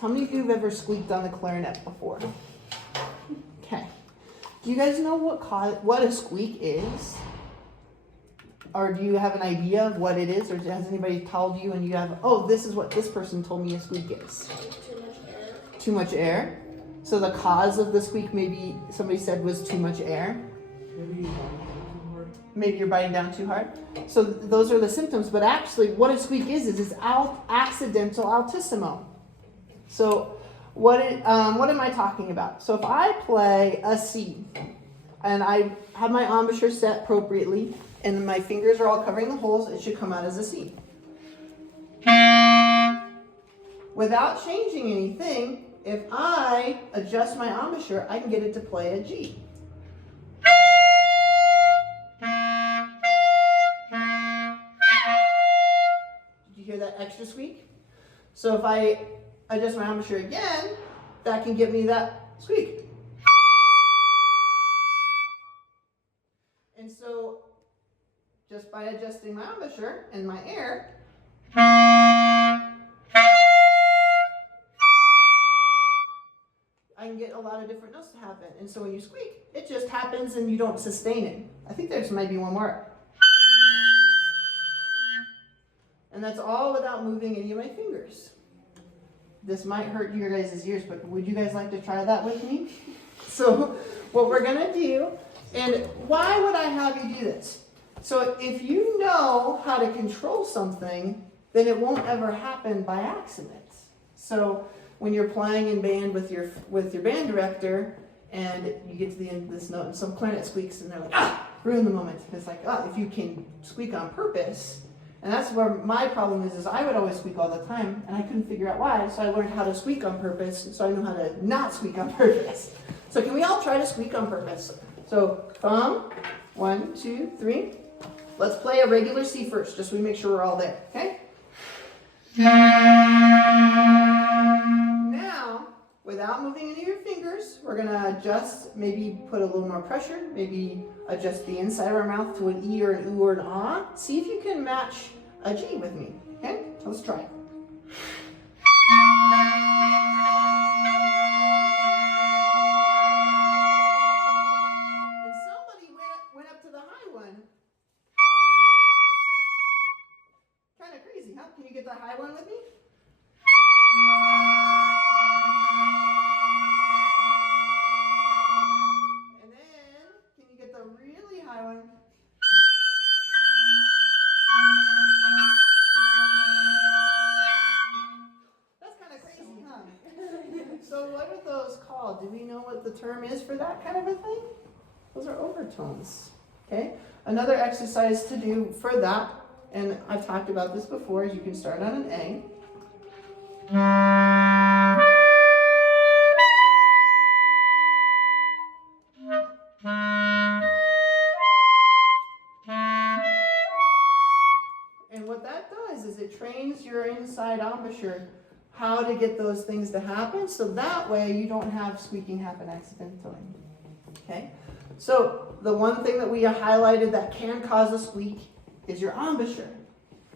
How many of you have ever squeaked on the clarinet before? Okay. Do you guys know what a squeak is? Or do you have an idea of what it is? Or has anybody told you and you have, oh, this is what this person told me a squeak is? Too much air. Too much air? So the cause of the squeak, maybe somebody said, was too much air? Maybe you're biting down too hard. So those are the symptoms. But actually, what a squeak is accidental altissimo. So what am I talking about? So if I play a C, and I have my embouchure set appropriately, and my fingers are all covering the holes, it should come out as a C. Without changing anything, if I adjust my embouchure, I can get it to play a G. Did you hear that extra squeak? So if I adjust my embouchure again, that can get me that squeak. And so just by adjusting my embouchure and my air, I can get a lot of different notes to happen. And so when you squeak, it just happens and you don't sustain it. I think there's might be one more. And that's all without moving any of my fingers. This might hurt your guys' ears, but would you guys like to try that with me? So what we're gonna do, and why would I have you do this? So if you know how to control something, then it won't ever happen by accident. So when you're playing in band with your band director, and you get to the end of this note, and some clarinet squeaks, and they're like, ruin the moment. It's like, if you can squeak on purpose, and that's where my problem is I would always squeak all the time, and I couldn't figure out why, so I learned how to squeak on purpose, so I know how to not squeak on purpose. So can we all try to squeak on purpose? So thumb, 1, 2, 3. Let's play a regular C first, just so we make sure we're all there, okay? Now, without moving any of your fingers, we're gonna adjust, maybe put a little more pressure, maybe adjust the inside of our mouth to an E or an ooh or an ah. See if you can match a G with me, okay? Let's try it. And somebody went up to the high one. Kind of crazy, huh? Can you get the high one with me? And then, can you get the really high one? That's kind of crazy, huh? So what are those called? Do we know what the term is for that kind of a thing? Those are overtones, okay? Another exercise to do for that, and I've talked about this before, is you can start on an A. And what that does is it trains your inside embouchure how to get those things to happen, so that way you don't have squeaking happen accidentally. Okay? So the one thing that we highlighted that can cause a squeak is your embouchure.